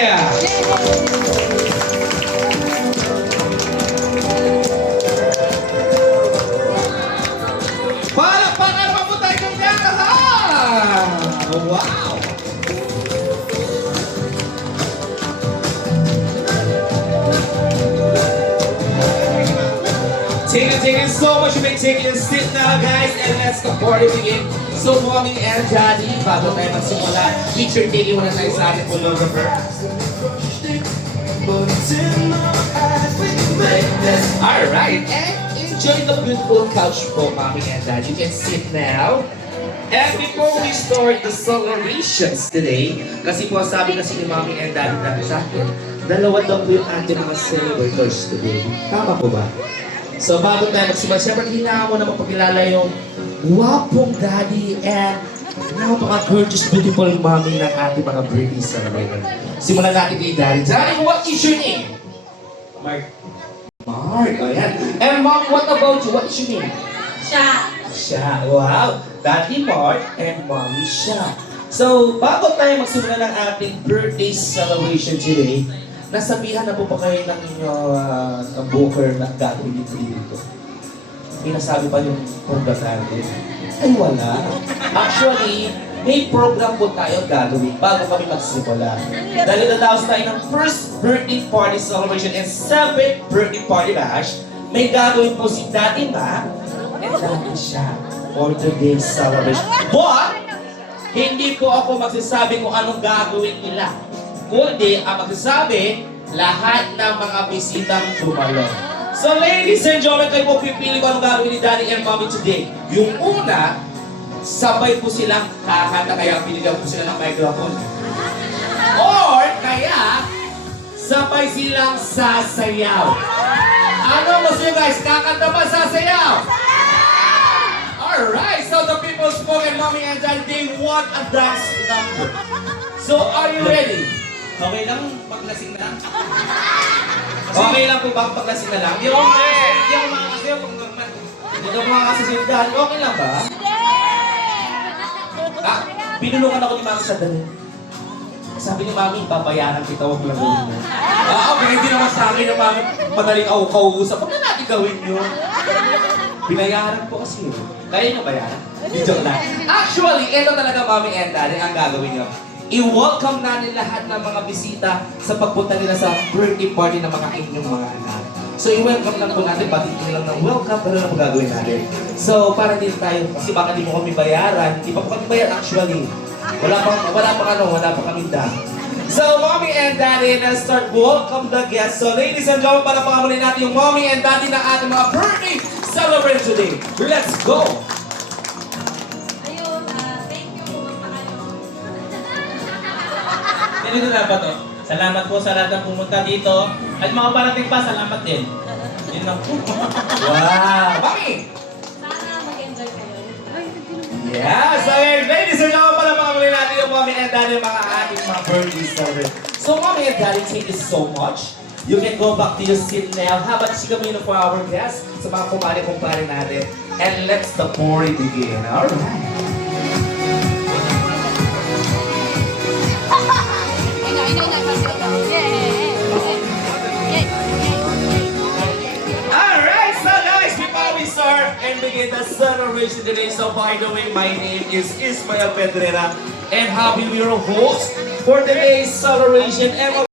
Palakpakan pa po tayo ng lahat! Wow! Take it so much. You may take it and sit now, guys, and let's the party begin. So, Mommy and Daddy, bago tayo magsimula, picture taking muna tayo sa ating photographer. Alright, and enjoy the beautiful couch po, Mommy and Daddy. You can sit now. And before we start the celebrations today, kasi po sabi kasi ni Mommy and Daddy dahil sa akin, dalawa daw po yung ating mga celebrators today. Tama po ba? So bago tayo magsimula, siyempre hinaan mo na mapakilala yung wapong daddy and napaka-gorgeous, beautiful mommy ng ating mga birthday celebrator. Simulan natin kay Daddy. Daddy, what is your name? Mark. Mark, ayan. And Mom, what about you? What is your name? Sha. Wow. Daddy Mark and Mommy Sha. So, bago tayo magsimula ng ating birthday celebration today, nasabihan na po ba kayo ng booker na gagawin dito? May nasabi pa yung program natin? Ay, wala. Actually, may program po tayo gagawin bago kami magsimula. Dahil nadaos tayo ng first birthday party celebration and 7th birthday party bash, may gagawin po si Daddy Ma and Daddy Sha for today's celebration. But, hindi po ako magsasabi kung anong gagawin nila. Kundi ang magsasabi, lahat ng mga bisitang dumalo. So ladies and gentlemen, kayo po pipili ko anong gagawin ni Daddy and Mommy today. Yung una, sabay po silang kakanta, kaya pinigyan po sila ng microphone. Or kaya, sabay silang sasayaw. Ano gusto nyo guys? Kakanta ba sasayaw? Alright, so the people spoke and Mommy and Daddy, they want a dance number. So are you ready? Okay lang, paglasing na lang. Okay lang po ba paglasing na lang? Hindi ako makakasayaw kung normal. Hindi ka makakasasindahan. Okay lang ba? Ah, binulungan ako ni Mami sa dali. Sabi ni Mami, babayaran kita, huwag lang gawin mo. Okay, hindi naman sa akin yung Mami, madaling ako kausap. Huwag na natin gawin yun. Binayaran po kasi yun. Kaya nyo bayaran? Hindi joke lang. Actually, ito talaga Mami and Daddy ang gagawin nyo. I-welcome natin lahat ng mga bisita sa pagpunta nila sa birthday party ng mga inyong mga anak. So, i-welcome lang po natin, batiin lang ng welcome, pero lang po gagawin natin. So, para din tayo, kasi baka di mo kami bayaran, hindi pa po kami bayaran actually. Wala pa kami da. So, Mommy and Daddy, let's start welcome the guests. So, ladies and gentlemen, para pangamunin natin yung Mommy and Daddy ng ating mga birthday celebration today. Let's go! Ganito dapat to. Salamat po sa lahat ng pumunta dito. At mga parating pa, salamat din. Yun lang po. Wow! Mommy! Sana mag-enjoy kayo. Yes! Okay, ladies and gentlemen, para pangamunin natin yung Mommy and Daddy ng mga ating mga birthday celebration. So, Mommy and Daddy, thank you so much. You can go back to your seat now. Habang sigamino for our guests sa mga kumari-kumpare natin. And let's the party begin. Alright. Alright, so guys, before we start and begin the celebration today, so by the way, my name is Ismael Pedrera and I'll be your host for today's celebration. And